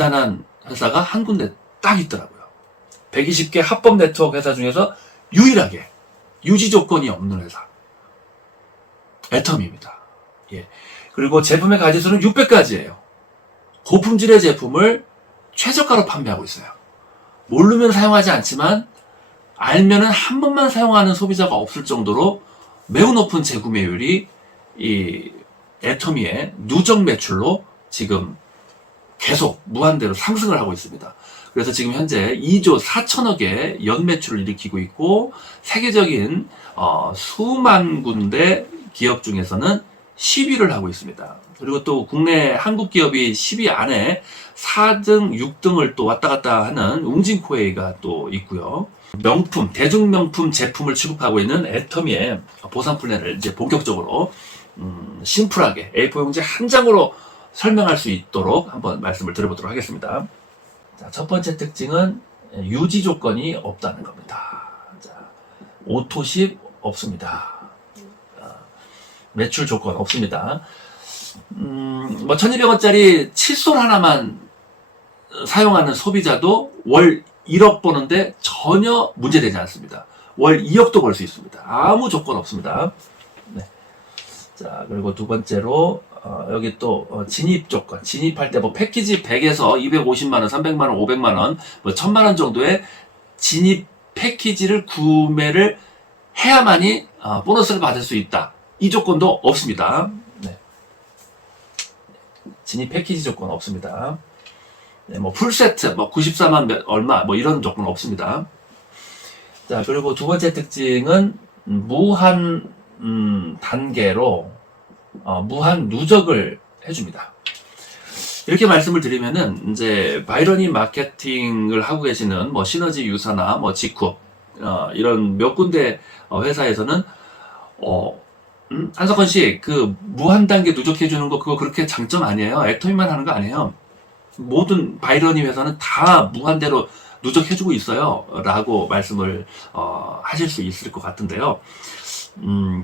대단한 회사가 한 군데 딱 있더라고요. 120개 합법 네트워크 회사 중에서 유일하게 유지 조건이 없는 회사. 애텀입니다. 예. 그리고 제품의 가지수는 600가지예요. 고품질의 제품을 최저가로 판매하고 있어요. 모르면 사용하지 않지만 알면은 한 번만 사용하는 소비자가 없을 정도로 매우 높은 재구매율이 이 애터미의 누적 매출로 지금 계속 무한대로 상승을 하고 있습니다. 그래서 지금 현재 2조 4천억의 연매출을 일으키고 있고 세계적인 수만 군데 기업 중에서는 10위를 하고 있습니다. 그리고 또 국내 한국 기업이 10위 안에 4등, 6등을 또 왔다 갔다 하는 웅진코웨이가 또 있고요. 명품, 대중명품 제품을 취급하고 있는 애터미의 보상 플랜을 이제 본격적으로 심플하게 A4 용지 한 장으로 설명할 수 있도록 한번 말씀을 드려보도록 하겠습니다. 자, 첫 번째 특징은 유지 조건이 없다는 겁니다. 자, 오토십 없습니다. 매출 조건 없습니다. 뭐 1200원짜리 칫솔 하나만 사용하는 소비자도 월 1억 버는데 전혀 문제되지 않습니다. 월 2억도 벌 수 있습니다. 아무 조건 없습니다. 네. 자, 그리고 두 번째로 여기 또 진입 조건, 진입할 때 뭐 패키지 100에서 250만원, 300만원, 500만원, 뭐 1000만원 정도의 진입 패키지를 구매를 해야만이 보너스를 받을 수 있다. 이 조건도 없습니다. 네. 진입 패키지 조건 없습니다. 네, 뭐 풀세트, 뭐 94만 얼마, 뭐 이런 조건 없습니다. 자, 그리고 두 번째 특징은 무한 단계로 무한 누적을 해줍니다. 이렇게 말씀을 드리면은 이제 바이러니 마케팅을 하고 계시는 뭐 시너지 유사나 뭐 직후 이런 몇 군데 회사에서는 한석헌 씨, 그 무한 단계 누적해주는 거 그거 그렇게 장점 아니에요. 애터미만 하는 거 아니에요. 모든 바이러니 회사는 다 무한대로 누적해주고 있어요. 라고 말씀을 하실 수 있을 것 같은데요.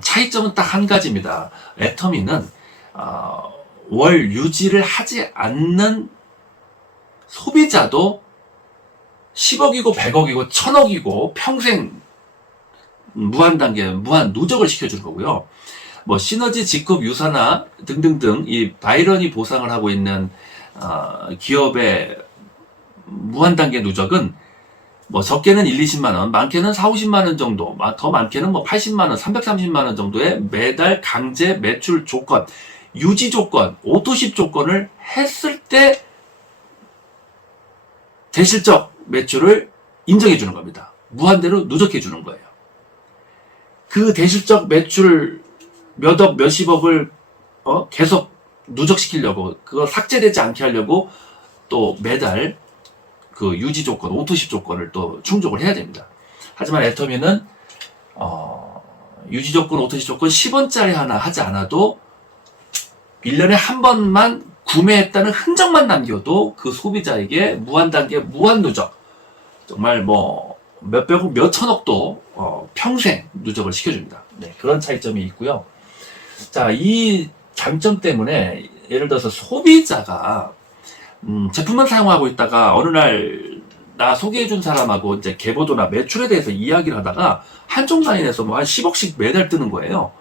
차이점은 딱 한 가지입니다. 애터미는 월 유지를 하지 않는 소비자도 10억이고 100억이고 1000억이고 평생 무한 단계, 무한 누적을 시켜주는 거고요. 뭐 시너지, 직급, 유사나 등등등 이 바이러니 보상을 하고 있는 기업의 무한 단계 누적은 뭐 적게는 1, 20만원, 많게는 4, 50만원 정도, 더 많게는 뭐 80만원, 330만원 정도의 매달 강제 매출 조건, 유지 조건, 오토십 조건을 했을 때 대실적 매출을 인정해 주는 겁니다. 무한대로 누적해 주는 거예요. 그 대실적 매출 몇억, 몇십억을 계속 누적시키려고, 그거 삭제되지 않게 하려고 또 매달 그 유지 조건, 오토십 조건을 또 충족을 해야 됩니다. 하지만 애터미는 유지 조건, 오토십 조건 10원짜리 하나 하지 않아도 1년에 한 번만 구매했다는 흔적만 남겨도 그 소비자에게 무한 단계, 무한 누적, 정말 뭐 몇백억, 몇천억도 평생 누적을 시켜줍니다. 네, 그런 차이점이 있고요. 자, 이 장점 때문에 예를 들어서 소비자가 제품만 사용하고 있다가 어느 날 나 소개해준 사람하고 이제 개보도나 매출에 대해서 이야기를 하다가 한쪽 라인에서 뭐 한 10억씩 매달 뜨는 거예요.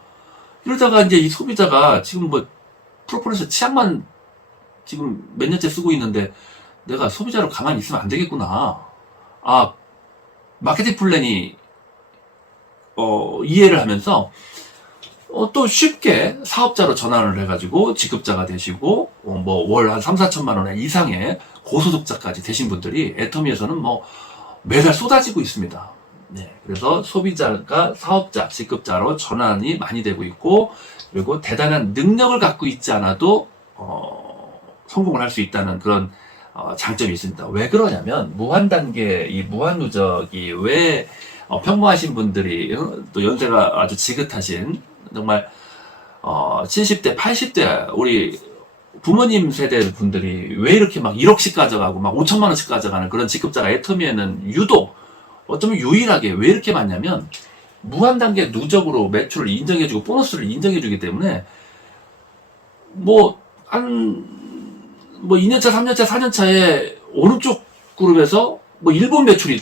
이러다가 이제 이 소비자가 지금 뭐 프로폴리스 치약만 지금 몇 년째 쓰고 있는데 내가 소비자로 가만히 있으면 안 되겠구나. 마케팅 플랜이 이해를 하면서 또 쉽게 사업자로 전환을 해가지고 직급자가 되시고 뭐 월 한 3, 4천만 원 이상의 고소득자까지 되신 분들이 애터미에서는 뭐 매달 쏟아지고 있습니다. 네, 그래서 소비자가 사업자, 직급자로 전환이 많이 되고 있고, 그리고 대단한 능력을 갖고 있지 않아도 성공을 할 수 있다는 그런 장점이 있습니다. 왜 그러냐면 무한 단계, 이 무한 누적이 왜 평범하신 분들이 또 연세가 아주 지긋하신 정말 70대, 80대 우리 부모님 세대 분들이 왜 이렇게 막 1억씩 가져가고 막 5천만 원씩 가져가는 그런 직급자가 애터미에는 유독 어쩌면 유일하게 왜 이렇게 많냐면 무한 단계 누적으로 매출을 인정해주고 보너스를 인정해주기 때문에 뭐 한 뭐 2년차, 3년차, 4년차에 오른쪽 그룹에서 뭐 일본 매출이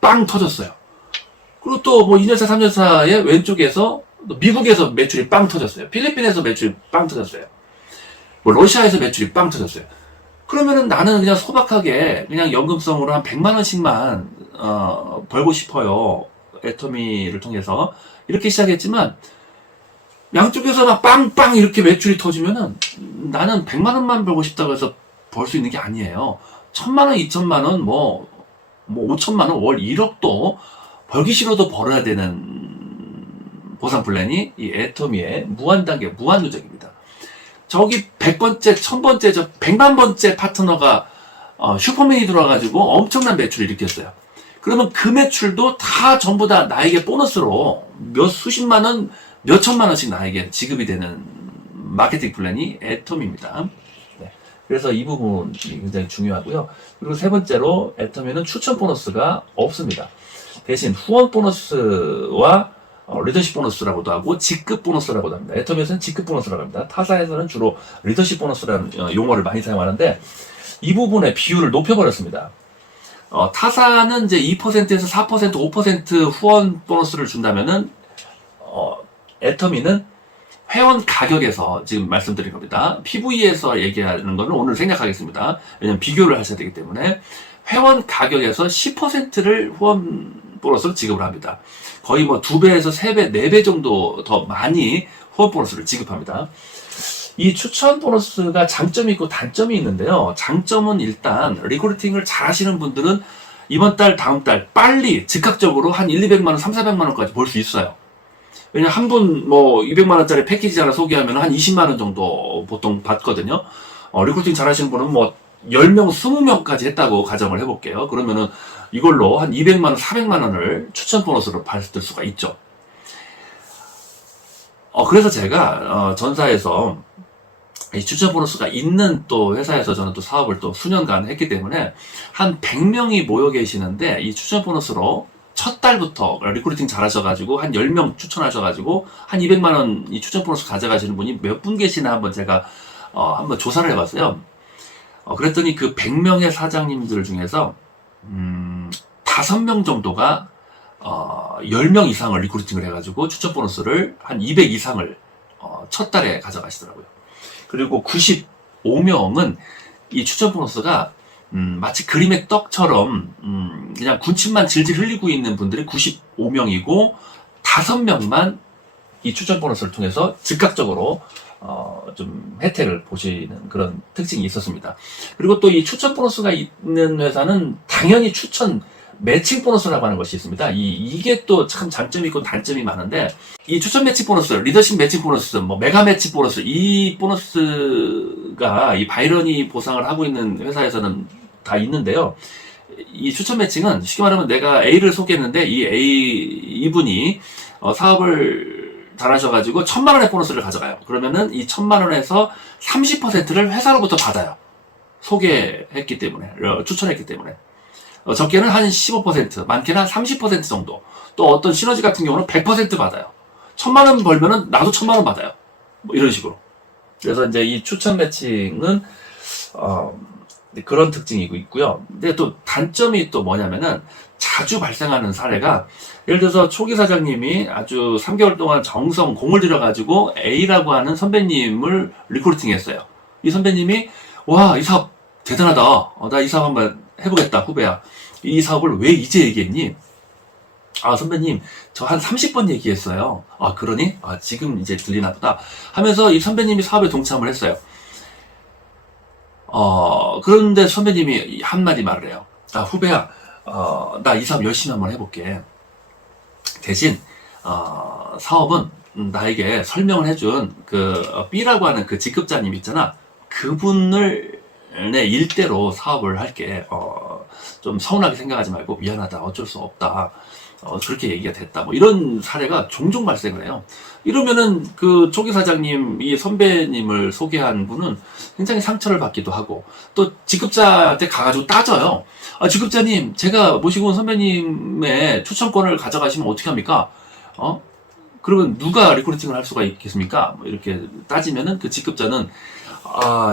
빵 터졌어요. 그리고 또 뭐 2년차, 3년차에 왼쪽에서 미국에서 매출이 빵 터졌어요. 필리핀에서 매출이 빵 터졌어요. 뭐 러시아에서 매출이 빵 터졌어요. 그러면은 나는 그냥 소박하게 그냥 연금성으로 한 100만 원씩만 벌고 싶어요. 애터미를 통해서 이렇게 시작했지만 양쪽에서 막 빵빵 이렇게 매출이 터지면은 나는 100만 원만 벌고 싶다고 해서 벌 수 있는 게 아니에요. 1000만 원, 2000만 원, 뭐 5천만 원, 월 1억도 벌기 싫어도 벌어야 되는 보상 플랜이 이 애터미의 무한 단계, 무한 누적입니다. 저기 100번째, 1000번째, 저 100만 번째 파트너가 슈퍼맨이 들어와가지고 엄청난 매출을 일으켰어요. 그러면 그 매출도 다 전부 다 나에게 보너스로 수십만 원, 몇 천만 원씩 나에게 지급이 되는 마케팅 플랜이 애터미입니다. 네. 그래서 이 부분이 굉장히 중요하고요. 그리고 세 번째로 애터미는 추천 보너스가 없습니다. 대신 후원 보너스와 리더십 보너스라고도 하고 직급 보너스라고도 합니다. 애터미에서는 직급 보너스라고 합니다. 타사에서는 주로 리더십 보너스라는 용어를 많이 사용하는데 이 부분의 비율을 높여버렸습니다. 타사는 이제 2%에서 4%, 5% 후원 보너스를 준다면은 애터미는 회원 가격에서 지금 말씀드린 겁니다. PV에서 얘기하는 거는 오늘 생략하겠습니다. 왜냐면 비교를 하셔야 되기 때문에 회원 가격에서 10%를 후원 보너스로 지급을 합니다. 거의 뭐 2배에서 3배, 4배 정도 더 많이 후원 보너스를 지급합니다. 이 추천 보너스가 장점이 있고 단점이 있는데요. 장점은 일단 리크루팅을 잘 하시는 분들은 이번 달, 다음 달 빨리 즉각적으로 한 1, 200만 원, 3, 400만 원까지 벌 수 있어요. 왜냐면 한 분 뭐 200만 원짜리 패키지 하나 소개하면 한 20만 원 정도 보통 받거든요. 리크루팅 잘 하시는 분은 뭐 10명, 20명까지 했다고 가정을 해볼게요. 그러면은 이걸로 한 200만 원, 400만 원을 추천 보너스로 받을 수가 있죠. 그래서 제가 전사에서 이 추천 보너스가 있는 또 회사에서 저는 또 사업을 또 수년간 했기 때문에 한 100명이 모여 계시는데 이 추천 보너스로 첫 달부터 리크루팅 잘 하셔가지고 한 10명 추천하셔가지고 한 200만 원 이 추천 보너스 가져가시는 분이 몇 분 계시나 한번 제가 한번 조사를 해봤어요. 그랬더니 그 100명의 사장님들 중에서 5명 정도가 10명 이상을 리크루팅을 해가지고 추천 보너스를 한 200 이상을 첫 달에 가져가시더라고요. 그리고 95명은 이 추천 보너스가 마치 그림의 떡처럼 그냥 군침만 질질 흘리고 있는 분들이 95명이고 5명만 이 추천 보너스를 통해서 즉각적으로 좀 혜택을 보시는 그런 특징이 있었습니다. 그리고 또 이 추천 보너스가 있는 회사는 당연히 추천 매칭 보너스라고 하는 것이 있습니다. 이게 또 참 장점이 있고 단점이 많은데, 이 추천 매칭 보너스, 리더십 매칭 보너스, 뭐 메가 매칭 보너스, 이 보너스가 이 바이런이 보상을 하고 있는 회사에서는 다 있는데요. 이 추천 매칭은 쉽게 말하면 내가 A를 소개했는데 이분이 사업을 잘하셔가지고 1000만 원의 보너스를 가져가요. 그러면은 이 1000만 원에서 30%를 회사로부터 받아요. 소개했기 때문에, 추천했기 때문에. 적게는 한 15%, 많게는 한 30% 정도. 또 어떤 시너지 같은 경우는 100% 받아요. 1000만 원 벌면은 나도 1000만 원 받아요. 뭐 이런 식으로. 그래서 이제 이 추천 매칭은 그런 특징이 있고요. 근데 또 단점이 또 뭐냐면은 자주 발생하는 사례가, 예를 들어서 초기 사장님이 아주 3개월 동안 정성, 공을 들여가지고 A라고 하는 선배님을 리크루팅 했어요. 이 선배님이, 와, 이 사업 대단하다. 나 이 사업 한번 해보겠다, 후배야. 이 사업을 왜 이제 얘기했니? 선배님, 저 한 30번 얘기했어요. 그러니? 지금 이제 들리나 보다. 하면서 이 선배님이 사업에 동참을 했어요. 그런데 선배님이 한마디 말을 해요. 후배야, 나 이 사업 열심히 한번 해볼게. 대신, 사업은 나에게 설명을 해준 B라고 하는 그 직급자님 있잖아. 그분을 내 일대로 사업을 할게. 좀 서운하게 생각하지 말고 미안하다. 어쩔 수 없다. 그렇게 얘기가 됐다. 뭐 이런 사례가 종종 발생을 해요. 이러면은 그 초기 사장님, 이 선배님을 소개한 분은 굉장히 상처를 받기도 하고, 또 직급자한테 가가지고 따져요. 직급자님, 제가 모시고 온 선배님의 추천권을 가져가시면 어떻게 합니까? 그러면 누가 리크루팅을 할 수가 있겠습니까? 뭐 이렇게 따지면은 그 직급자는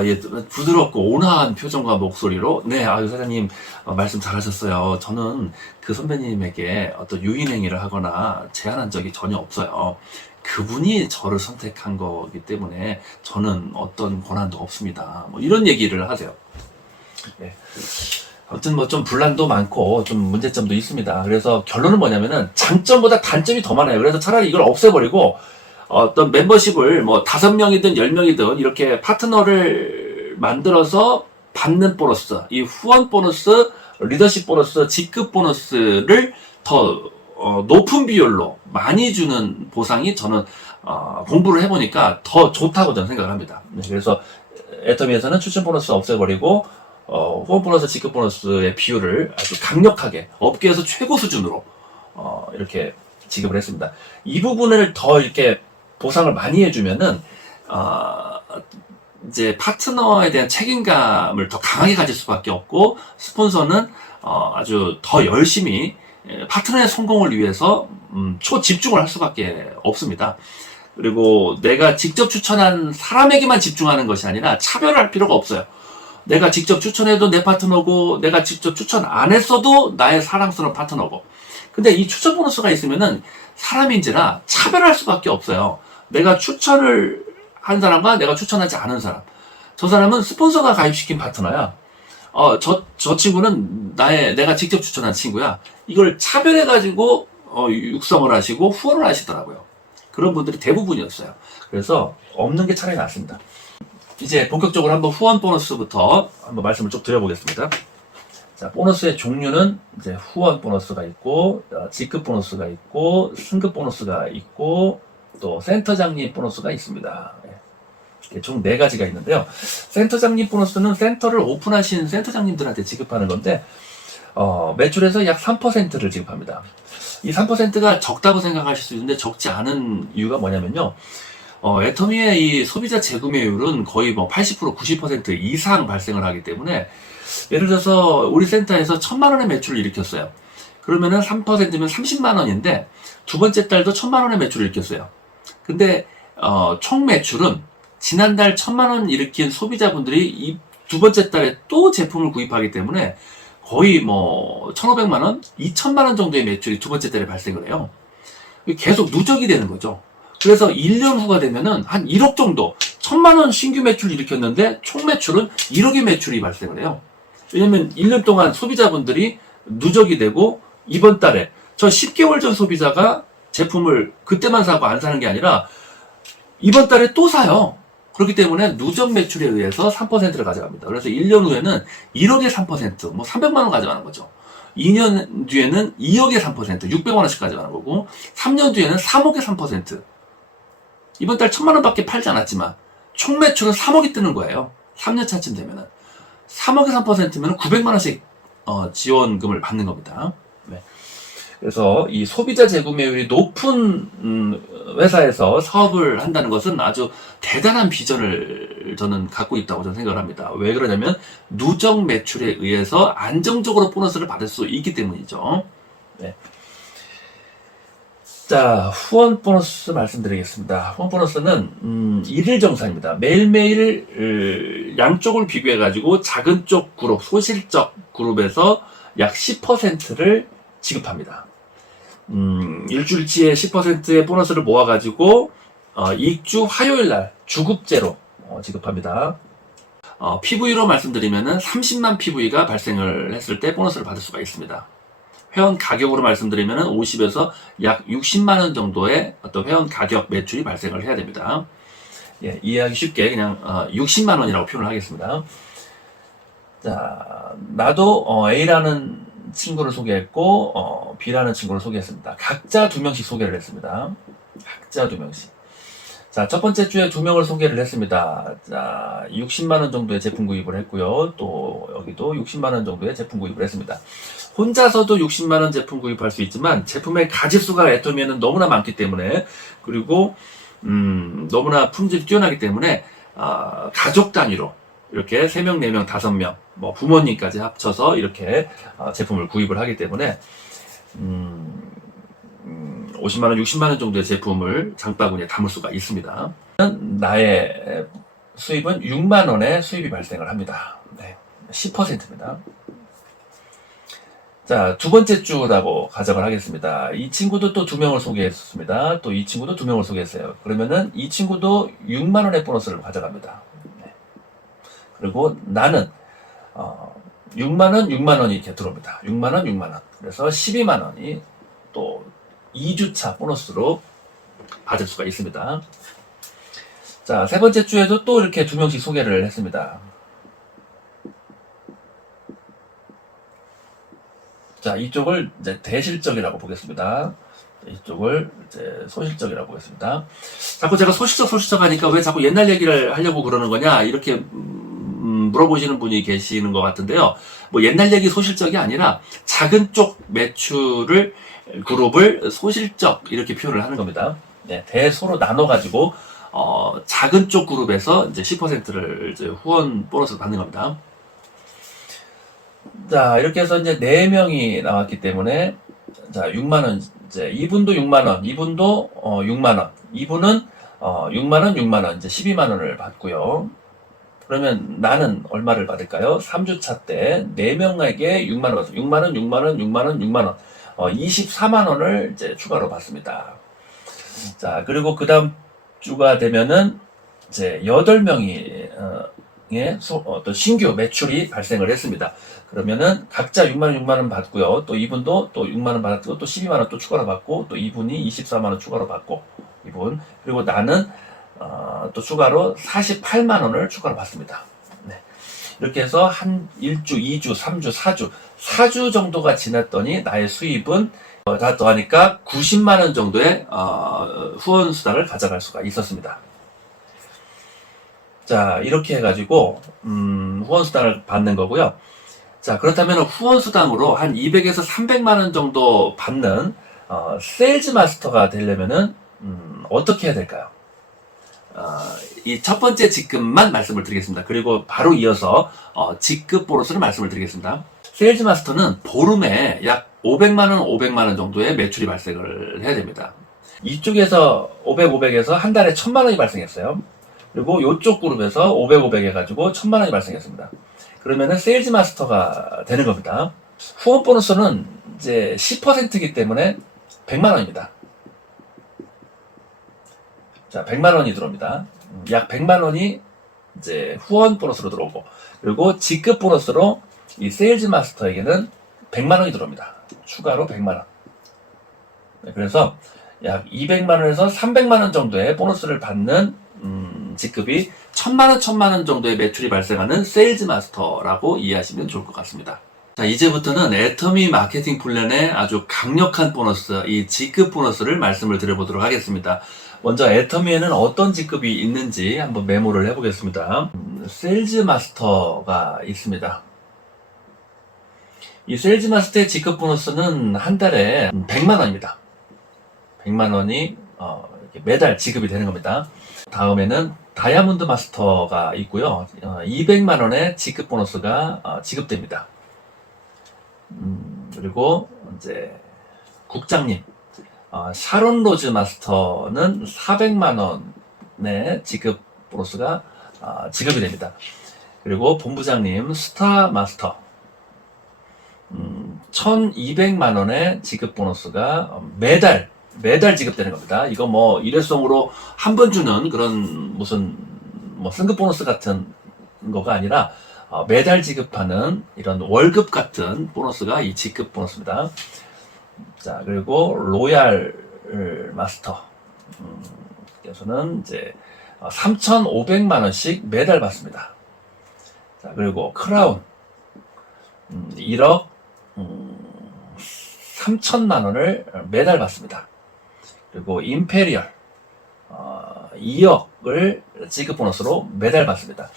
예, 부드럽고 온화한 표정과 목소리로, 네, 사장님, 말씀 잘하셨어요. 저는 그 선배님에게 어떤 유인행위를 하거나 제안한 적이 전혀 없어요. 그분이 저를 선택한 거기 때문에 저는 어떤 권한도 없습니다. 뭐 이런 얘기를 하세요. 네. 아무튼 뭐 좀 분란도 많고 좀 문제점도 있습니다. 그래서 결론은 뭐냐면은 장점보다 단점이 더 많아요. 그래서 차라리 이걸 없애버리고 어떤 멤버십을 뭐 5명이든 10명이든 이렇게 파트너를 만들어서 받는 보너스, 이 후원 보너스, 리더십 보너스, 직급 보너스를 더 높은 비율로 많이 주는 보상이 저는 공부를 해보니까 더 좋다고 저는 생각을 합니다. 네, 그래서 애터미에서는 추천 보너스 없애버리고 후원 보너스, 직급 보너스의 비율을 아주 강력하게 업계에서 최고 수준으로 이렇게 지급을 했습니다. 이 부분을 더 이렇게 보상을 많이 해주면은 이제 파트너에 대한 책임감을 더 강하게 가질 수밖에 없고, 스폰서는 아주 더 열심히 파트너의 성공을 위해서 초집중을 할 수밖에 없습니다. 그리고 내가 직접 추천한 사람에게만 집중하는 것이 아니라 차별할 필요가 없어요. 내가 직접 추천해도 내 파트너고, 내가 직접 추천 안 했어도 나의 사랑스러운 파트너고. 근데 이 추천 보너스가 있으면은 사람인지라 차별할 수밖에 없어요. 내가 추천을 한 사람과 내가 추천하지 않은 사람. 저 사람은 스폰서가 가입시킨 파트너야. 저 친구는 내가 직접 추천한 친구야. 이걸 차별해가지고, 육성을 하시고 후원을 하시더라고요. 그런 분들이 대부분이었어요. 그래서 없는 게 차라리 낫습니다. 이제 본격적으로 한번 후원 보너스부터 한번 말씀을 쭉 드려보겠습니다. 자, 보너스의 종류는 이제 후원 보너스가 있고, 직급 보너스가 있고, 승급 보너스가 있고, 또 센터장님 보너스가 있습니다. 총 4가지가 있는데요. 센터장님 보너스는 센터를 오픈하신 센터장님들한테 지급하는 건데, 매출에서 약 3%를 지급합니다. 이 3%가 적다고 생각하실 수 있는데 적지 않은 이유가 뭐냐면요. 애터미의 이 소비자 재구매율은 거의 뭐 80%, 90% 이상 발생을 하기 때문에, 예를 들어서 우리 센터에서 1,000만 원의 매출을 일으켰어요. 그러면은 3%면 30만 원인데 두 번째 달도 1,000만 원의 매출을 일으켰어요. 근데 총 매출은 지난달 1,000만 원 일으킨 소비자분들이 이 두 번째 달에 또 제품을 구입하기 때문에 거의 뭐 1,500만 원, 2,000만 원 정도의 매출이 두 번째 달에 발생을 해요. 계속 누적이 되는 거죠. 그래서 1년 후가 되면은 한 1억 정도, 1,000만 원 신규 매출을 일으켰는데 총 매출은 1억의 매출이 발생을 해요. 왜냐면 1년 동안 소비자분들이 누적이 되고, 이번 달에 저 10개월 전 소비자가 제품을 그때만 사고 안 사는 게 아니라 이번 달에 또 사요. 그렇기 때문에 누적 매출에 의해서 3%를 가져갑니다. 그래서 1년 후에는 1억의 3%, 뭐 300만 원 가져가는 거죠. 2년 뒤에는 2억의 3%, 600만 원씩 가져가는 거고, 3년 뒤에는 3억의 3%. 이번 달 1,000만 원밖에 팔지 않았지만 총 매출은 3억이 뜨는 거예요. 3년 차쯤 되면은 3억의 3%면 900만 원씩 지원금을 받는 겁니다. 네. 그래서 이 소비자 재구매율이 높은 회사에서 사업을 한다는 것은 아주 대단한 비전을 저는 갖고 있다고 저는 생각을 합니다. 왜 그러냐면 누적 매출에 의해서 안정적으로 보너스를 받을 수 있기 때문이죠. 네. 자, 후원 보너스 말씀드리겠습니다. 후원 보너스는 일일 정산입니다. 매일매일 양쪽을 비교해가지고 작은 쪽 그룹, 소실적 그룹에서 약 10%를 지급합니다. 일주일치의 10%의 보너스를 모아가지고 이익주 화요일날 주급제로 지급합니다. PV로 말씀드리면은 30만 PV가 발생을 했을 때 보너스를 받을 수가 있습니다. 회원 가격으로 말씀드리면은 50에서 약 60만 원 정도의 어떤 회원 가격 매출이 발생을 해야 됩니다. 예, 이해하기 쉽게 그냥 60만 원이라고 표현을 하겠습니다. 자, 나도 A라는 친구를 소개했고 B라는 친구를 소개했습니다. 각자 2명씩 소개를 했습니다. 각자 2명씩. 자, 첫 번째 주에 2명을 소개를 했습니다. 자, 60만 원 정도의 제품 구입을 했고요. 또 여기도 60만 원 정도의 제품 구입을 했습니다. 혼자서도 60만 원 제품 구입할 수 있지만 제품의 가짓수가 애터미에는 너무나 많기 때문에, 그리고 너무나 품질이 뛰어나기 때문에 가족 단위로 이렇게 3명, 4명, 5명, 뭐 부모님까지 합쳐서 이렇게 제품을 구입을 하기 때문에 50만원, 60만원 정도의 제품을 장바구니에 담을 수가 있습니다. 나의 수입은 6만원의 수입이 발생을 합니다. 네, 10%입니다. 자, 두 번째 주라고 가정을 하겠습니다. 이 친구도 또 2명을 소개했습니다. 또 이 친구도 2명을 소개했어요. 그러면은 이 친구도 6만원의 보너스를 가져갑니다. 네. 그리고 나는 6만원, 6만원이 이렇게 들어옵니다. 6만원, 6만원. 그래서 12만원이 또 2주차 보너스로 받을 수가 있습니다. 자, 세 번째 주에도 또 이렇게 2명씩 소개를 했습니다. 자, 이쪽을 이제 대실적이라고 보겠습니다. 이쪽을 이제 소실적이라고 보겠습니다. 자꾸 제가 소실적 하니까 왜 자꾸 옛날 얘기를 하려고 그러는 거냐, 이렇게 물어보시는 분이 계시는 것 같은데요. 뭐 옛날 얘기 소실적이 아니라 작은 쪽 매출을 그룹을 소실적 이렇게 표현을 하는 겁니다. 네, 대소로 나눠가지고 작은 쪽 그룹에서 이제 10%를 이제 후원 보너스를 받는 겁니다. 자, 이렇게 해서 이제 4명이 나왔기 때문에, 자, 6만원, 이제 이분도 6만원, 이분도 6만원, 이분은 6만원, 6만원, 이제 12만원을 받고요. 그러면 나는 얼마를 받을까요? 3주차 때 4명에게 6만원, 6만원, 6만원, 6만원, 6만원, 24만원을 이제 추가로 받습니다. 자, 그리고 그 다음 주가 되면은 이제 8명이 어떤 신규 매출이 발생을 했습니다. 그러면은 각자 6만원, 6만원 받고요. 또 이분도 또 6만원 받았고, 또 12만원 또 추가로 받고, 또 이분이 24만원 추가로 받고, 이분. 그리고 나는 또 추가로 48만원을 추가로 받습니다. 네. 이렇게 해서 한 1주, 2주, 3주, 4주 정도가 지났더니 나의 수입은 다 더하니까 90만원 정도의 후원 수당을 가져갈 수가 있었습니다. 자, 이렇게 해가지고 후원 수당을 받는 거고요. 자, 그렇다면 후원 수당으로 한 200에서 300만원 정도 받는 세일즈 마스터가 되려면은 어떻게 해야 될까요? 이 첫 번째 직급만 말씀을 드리겠습니다. 그리고 바로 이어서 직급 보너스를 말씀을 드리겠습니다. 세일즈 마스터는 보름에 약 500만원, 500만원 정도의 매출이 발생을 해야 됩니다. 이쪽에서 500, 500에서 한 달에 1000만원이 발생했어요. 그리고 이쪽 그룹에서 500, 500 해가지고 1000만원이 발생했습니다. 그러면은 세일즈 마스터가 되는 겁니다. 후원 보너스는 이제 10%이기 때문에 100만원입니다. 자, 100만원이 들어옵니다. 약 100만원이 이제 후원 보너스로 들어오고, 그리고 직급 보너스로 이 세일즈 마스터에게는 100만원이 들어옵니다. 추가로 100만원. 네, 그래서 약 200만원에서 300만원 정도의 보너스를 받는 직급이 1000만원 정도의 매출이 발생하는 세일즈 마스터라고 이해하시면 좋을 것 같습니다. 자, 이제부터는 애터미 마케팅 플랜의 아주 강력한 보너스, 이 직급 보너스를 말씀을 드려보도록 하겠습니다. 먼저 애터미에는 어떤 직급이 있는지 한번 메모를 해보겠습니다. 세일즈 마스터가 있습니다. 이 세일즈 마스터의 직급 보너스는 한 달에 100만원입니다. 100만원이 매달 지급이 되는 겁니다. 다음에는 다이아몬드 마스터가 있고요. 200만원의 직급 보너스가 지급됩니다. 그리고 이제 국장님, 샤론 로즈 마스터는 400만원의 지급 보너스가 지급이 됩니다. 그리고 본부장님 스타 마스터 1200만원의 지급 보너스가 매달 지급되는 겁니다. 이거 뭐 일회성으로 한 번 주는 그런 무슨 뭐 승급 보너스 같은 거가 아니라 매달 지급하는 이런 월급 같은 보너스가 이 직급 보너스입니다. 자, 그리고 로얄 마스터 께서는 이제 3,500만원씩 매달 받습니다. 자, 그리고 크라운 1억 3천만원을 매달 받습니다. 그리고 임페리얼 2억을 지급 보너스로 매달 받습니다.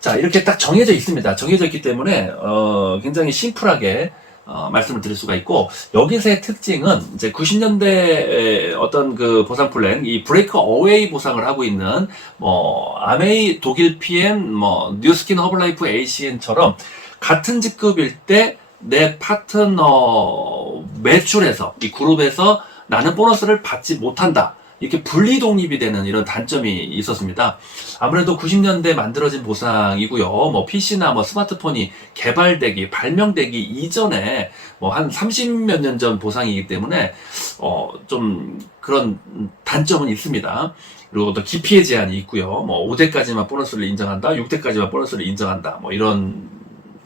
자, 이렇게 딱 정해져 있습니다. 정해져 있기 때문에 굉장히 심플하게 말씀을 드릴 수가 있고, 여기서의 특징은 이제 90년대 어떤 그 보상 플랜, 이 브레이크 어웨이 보상을 하고 있는 뭐 아메이 독일 PM, 뭐 뉴스킨 허블라이프 ACN처럼 같은 직급일 때 내 파트너 매출에서, 이 그룹에서 나는 보너스를 받지 못한다. 이렇게 분리 독립이 되는 이런 단점이 있었습니다. 아무래도 90년대 만들어진 보상이고요. 뭐 PC나 뭐 스마트폰이 개발되기, 발명되기 이전에 뭐 한 30몇 년 전 보상이기 때문에 좀 그런 단점은 있습니다. 그리고 또 기피의 제한이 있고요. 뭐 5대까지만 보너스를 인정한다, 6대까지만 보너스를 인정한다. 뭐 이런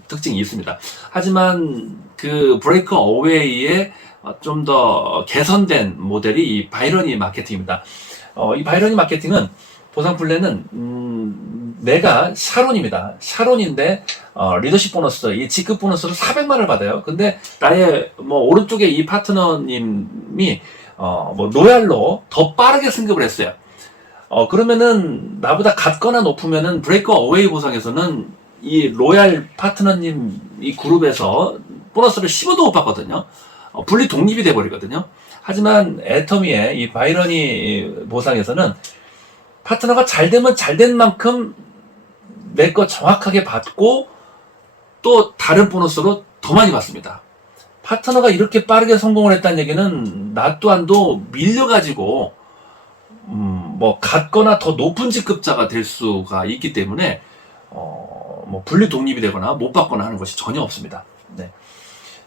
특징이 있습니다. 하지만 그 브레이크 어웨이의 좀 더 개선된 모델이 이 바이러니 마케팅입니다. 이 바이러니 마케팅은 보상 플랜은 내가 샤론입니다. 샤론인데 리더십 보너스, 이 직급 보너스를 400만을 받아요. 근데 나의 뭐 오른쪽에 이 파트너님이 뭐 로얄로 더 빠르게 승급을 했어요. 그러면은 나보다 같거나 높으면은 브레이크 어웨이 보상에서는 이 로얄 파트너님 이 그룹에서 보너스를 15도 못 받거든요. 분리 독립이 돼버리거든요. 하지만 애터미의 이 바이러니 보상에서는 파트너가 잘 되면 잘 된 만큼 내 거 정확하게 받고 또 다른 보너스로 더 많이 받습니다. 파트너가 이렇게 빠르게 성공을 했다는 얘기는 나 또한도 밀려가지고 뭐 같거나 더 높은 직급자가 될 수가 있기 때문에 뭐 분리 독립이 되거나 못 받거나 하는 것이 전혀 없습니다. 네.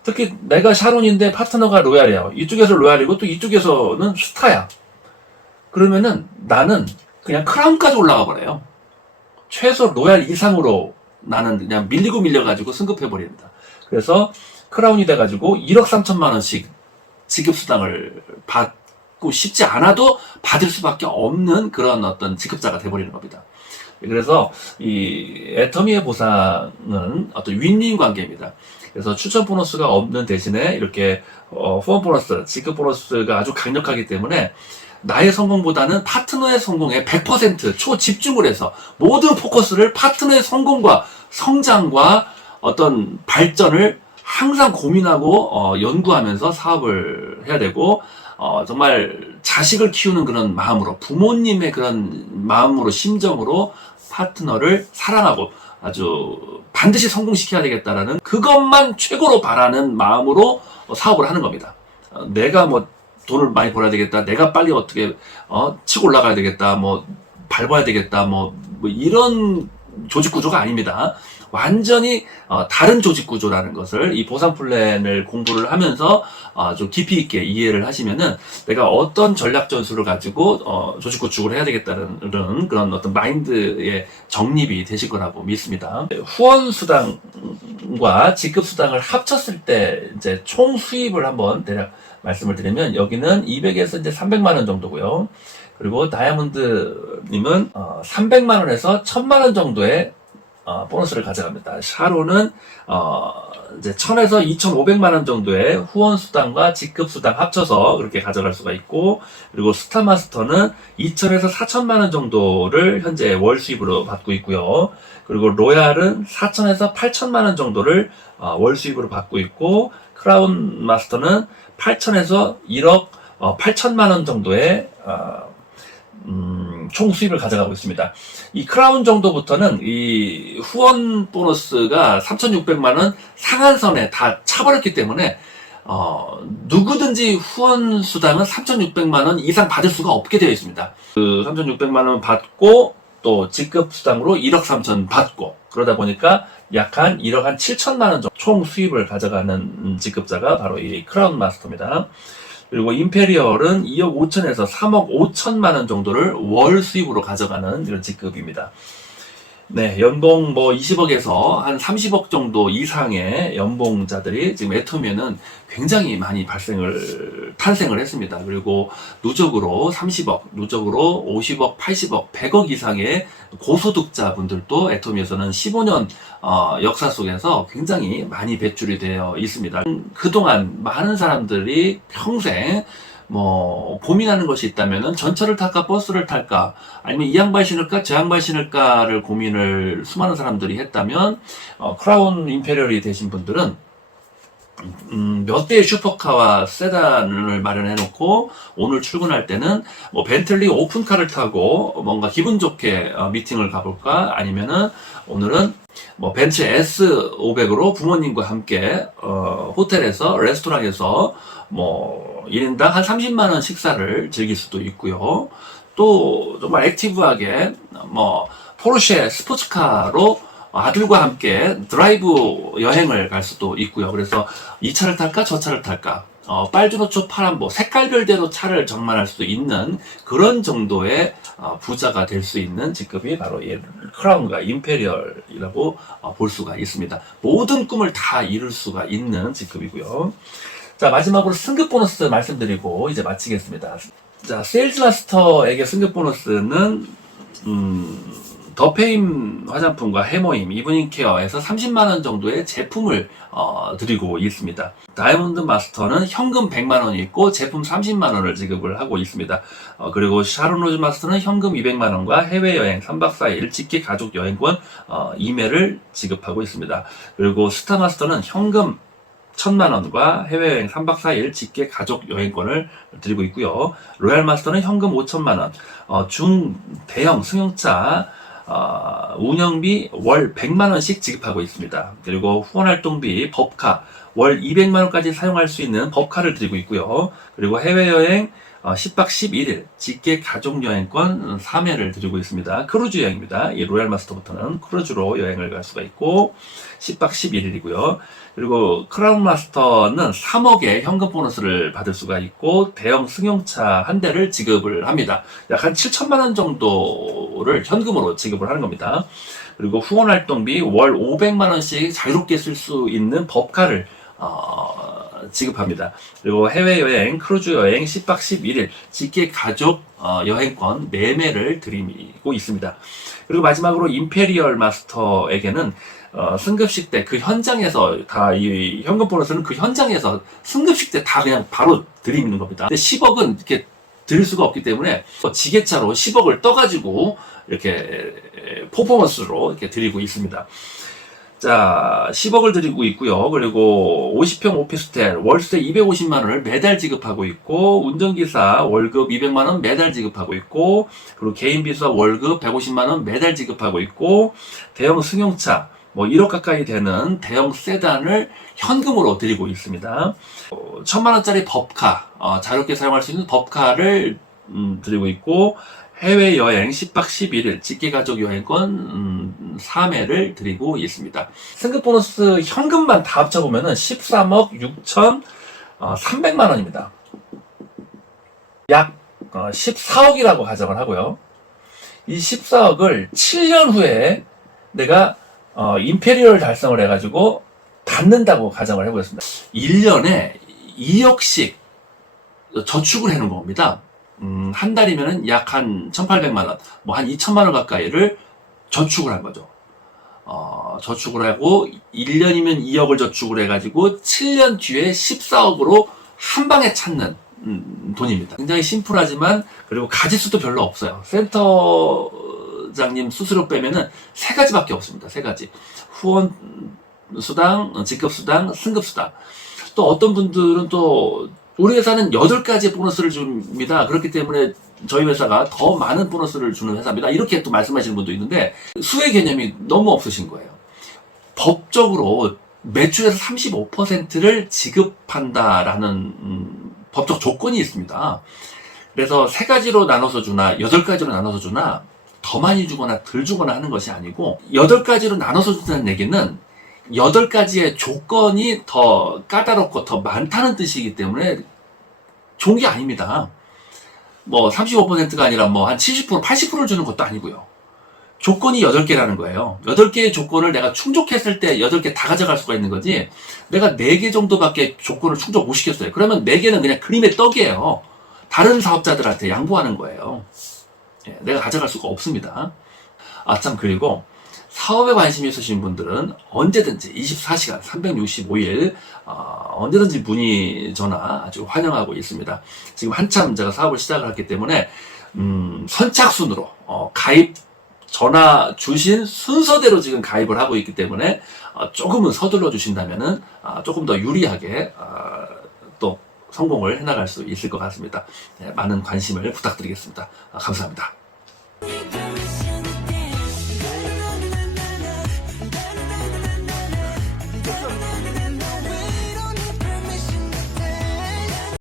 특히 내가 샤론인데 파트너가 로얄이에요. 이쪽에서 로얄이고 또 이쪽에서는 스타야. 그러면은 나는 그냥 크라운까지 올라가 버려요. 최소 로얄 이상으로 나는 그냥 밀려가지고 승급해버립니다. 그래서 크라운이 돼가지고 1억 3천만 원씩 지급수당을 받고 싶지 않아도 받을 수밖에 없는 그런 어떤 직급자가 돼버리는 겁니다. 그래서 이 애터미의 보상은 어떤 윈윈 관계입니다. 그래서 추천 보너스가 없는 대신에 이렇게 후원 보너스, 직급 보너스가 아주 강력하기 때문에 나의 성공보다는 파트너의 성공에 100% 초집중을 해서 모든 포커스를 파트너의 성공과 성장과 어떤 발전을 항상 고민하고 연구하면서 사업을 해야 되고 정말 자식을 키우는 그런 마음으로, 부모님의 그런 마음으로, 심정으로 파트너를 사랑하고 아주 반드시 성공시켜야 되겠다라는 그것만 최고로 바라는 마음으로 사업을 하는 겁니다. 내가 뭐 돈을 많이 벌어야 되겠다, 내가 빨리 어떻게 치고 올라가야 되겠다, 뭐 밟아야 되겠다, 뭐 이런 조직 구조가 아닙니다. 완전히 다른 조직 구조라는 것을 이 보상 플랜을 공부를 하면서 좀 깊이 있게 이해를 하시면은 내가 어떤 전략 전술을 가지고 조직 구축을 해야 되겠다는 그런 어떤 마인드의 정립이 되실 거라고 믿습니다. 후원 수당과 직급 수당을 합쳤을 때 이제 총 수입을 한번 대략 말씀을 드리면 여기는 200에서 이제 300만 원 정도고요. 그리고 다이아몬드님은 300만 원에서 1000만 원 정도의 보너스를 가져갑니다. 샤론은 이제 1000에서 2500만 원 정도의 후원 수당과 직급 수당 합쳐서 그렇게 가져갈 수가 있고, 그리고 스타마스터는 2000에서 4000만 원 정도를 현재 월 수입으로 받고 있고요. 그리고 로얄은 4000에서 8000만 원 정도를 월 수입으로 받고 있고, 크라운 마스터는 8000에서 1억 8천만 원 정도의 총 수입을 가져가고 있습니다. 이 크라운 정도부터는 이 후원 보너스가 3,600만 원 상한선에 다 차버렸기 때문에 누구든지 후원 수당은 3,600만 원 이상 받을 수가 없게 되어 있습니다. 그 3,600만 원 받고 또 직급 수당으로 1억 3천 받고, 그러다 보니까 약 한 1억 한 7천만 원 정도 총 수입을 가져가는 직급자가 바로 이 크라운 마스터입니다. 그리고 임페리얼은 2억 5천에서 3억 5천만 원 정도를 월 수입으로 가져가는 이런 직급입니다. 네, 연봉 뭐 20억에서 한 30억 정도 이상의 연봉자들이 지금 애터미에는 굉장히 많이 탄생을 했습니다. 그리고 누적으로 30억, 누적으로 50억, 80억, 100억 이상의 고소득자분들도 애터미에서는 15년 역사 속에서 굉장히 많이 배출이 되어 있습니다. 그동안 많은 사람들이 평생 뭐 고민하는 것이 있다면은 전철을 탈까 버스를 탈까 아니면 이 양말 신을까 저 양말 신을까를 고민을 수많은 사람들이 했다면 크라운 임페리얼이 되신 분들은 몇 대의 슈퍼카와 세단을 마련해 놓고 오늘 출근할 때는 뭐 벤틀리 오픈카를 타고 뭔가 기분 좋게 미팅을 가볼까, 아니면은 오늘은 뭐 벤츠 S500으로 부모님과 함께 호텔에서 레스토랑에서 뭐 1인당 한 30만 원 식사를 즐길 수도 있고요. 또 정말 액티브하게 뭐 포르쉐 스포츠카로 아들과 함께 드라이브 여행을 갈 수도 있고요. 그래서 이 차를 탈까 저 차를 탈까 빨주노초 파란보 색깔별대로 차를 장만할 수도 있는 그런 정도의 부자가 될 수 있는 직급이 바로 이 크라운과 임페리얼이라고 볼 수가 있습니다. 모든 꿈을 다 이룰 수가 있는 직급이고요. 자, 마지막으로 승급 보너스 말씀드리고 이제 마치겠습니다. 자, 세일즈 마스터에게 승급 보너스는 더페임 화장품과 해모임, 이브닝 케어에서 30만원 정도의 제품을 드리고 있습니다. 다이아몬드 마스터는 현금 100만원이 있고 제품 30만원을 지급을 하고 있습니다. 그리고 샤론 로즈 마스터는 현금 200만원과 해외여행 3박 4일 직계 가족 여행권 2매를 지급하고 있습니다. 그리고 스타 마스터는 현금 1000만원과 해외여행 3박 4일 직계 가족 여행권을 드리고 있고요. 로얄 마스터는 현금 5천만원, 중대형 승용차 운영비 월 100만원씩 지급하고 있습니다. 그리고 후원활동비 법카 월 200만원까지 사용할 수 있는 법카를 드리고 있고요. 그리고 해외여행 10박 11일 직계 가족여행권 3회를 드리고 있습니다. 크루즈 여행입니다. 이 로얄 마스터부터는 크루즈로 여행을 갈 수가 있고 10박 11일이고요. 그리고 크라운 마스터는 3억의 현금 보너스를 받을 수가 있고 대형 승용차 한 대를 지급을 합니다. 약 한 7천만원 정도를 현금으로 지급을 하는 겁니다. 그리고 후원활동비 월 500만원씩 자유롭게 쓸 수 있는 법카를 지급합니다. 그리고 해외여행, 크루즈 여행 10박 11일 직계 가족 여행권 4매를 드리고 있습니다. 그리고 마지막으로 임페리얼 마스터에게는 승급식 때 그 현장에서 다 이 현금 보너스는 그 현장에서 승급식 때 다 그냥 바로 드리는 겁니다. 근데 10억은 이렇게 드릴 수가 없기 때문에 지게차로 10억을 떠가지고 이렇게 퍼포먼스로 이렇게 드리고 있습니다. 자, 10억을 드리고 있고요. 그리고 50평 오피스텔 월세 250만원을 매달 지급하고 있고, 운전기사 월급 200만원 매달 지급하고 있고, 그리고 개인비서 월급 150만원 매달 지급하고 있고, 대형 승용차 뭐 1억 가까이 되는 대형 세단을 현금으로 드리고 있습니다. 1000만원짜리 법카, 자유롭게 사용할 수 있는 법카를 드리고 있고, 해외여행 10박 11일 직계가족 여행권 3회를 드리고 있습니다. 승급 보너스 현금만 다 합쳐보면 13억 6,300만원입니다. 약 14억이라고 가정을 하고요. 이 14억을 7년 후에 내가 임페리얼 달성을 해가지고 받는다고 가정을 해보겠습니다. 1년에 2억씩 저축을 해놓은 겁니다. 한 달이면은 약 한 1,800만원, 뭐 한 2천만원 가까이를 저축을 한 거죠. 저축을 하고, 1년이면 2억을 저축을 해가지고, 7년 뒤에 14억으로 한 방에 찾는, 돈입니다. 굉장히 심플하지만, 그리고 가지수도 별로 없어요. 센터장님 수수료 빼면은 3가지밖에 없습니다. 3가지. 후원 수당, 직급 수당, 승급 수당. 또 어떤 분들은 또, 우리 회사는 8가지 보너스를 줍니다. 그렇기 때문에 저희 회사가 더 많은 보너스를 주는 회사입니다. 이렇게 또 말씀하시는 분도 있는데 수혜 개념이 너무 없으신 거예요. 법적으로 매출에서 35%를 지급한다라는 법적 조건이 있습니다. 그래서 3가지로 나눠서 주나 8가지로 나눠서 주나 더 많이 주거나 덜 주거나 하는 것이 아니고 8가지로 나눠서 준다는 얘기는 8가지의 조건이 더 까다롭고 더 많다는 뜻이기 때문에 좋은 게 아닙니다. 뭐 35%가 아니라 뭐 한 70%, 80%를 주는 것도 아니고요. 조건이 8개라는 거예요. 8개의 조건을 내가 충족했을 때 8개 다 가져갈 수가 있는 거지, 내가 4개 정도밖에 조건을 충족 못 시켰어요. 그러면 4개는 그냥 그림의 떡이에요. 다른 사업자들한테 양보하는 거예요. 내가 가져갈 수가 없습니다. 참, 그리고 사업에 관심이 있으신 분들은 언제든지 24시간 365일 언제든지 문의 전화 아주 환영하고 있습니다. 지금 한참 제가 사업을 시작을 했기 때문에 선착순으로 가입 전화 주신 순서대로 지금 가입을 하고 있기 때문에 조금은 서둘러 주신다면은 조금 더 유리하게 또 성공을 해나갈 수 있을 것 같습니다. 많은 관심을 부탁드리겠습니다. 감사합니다.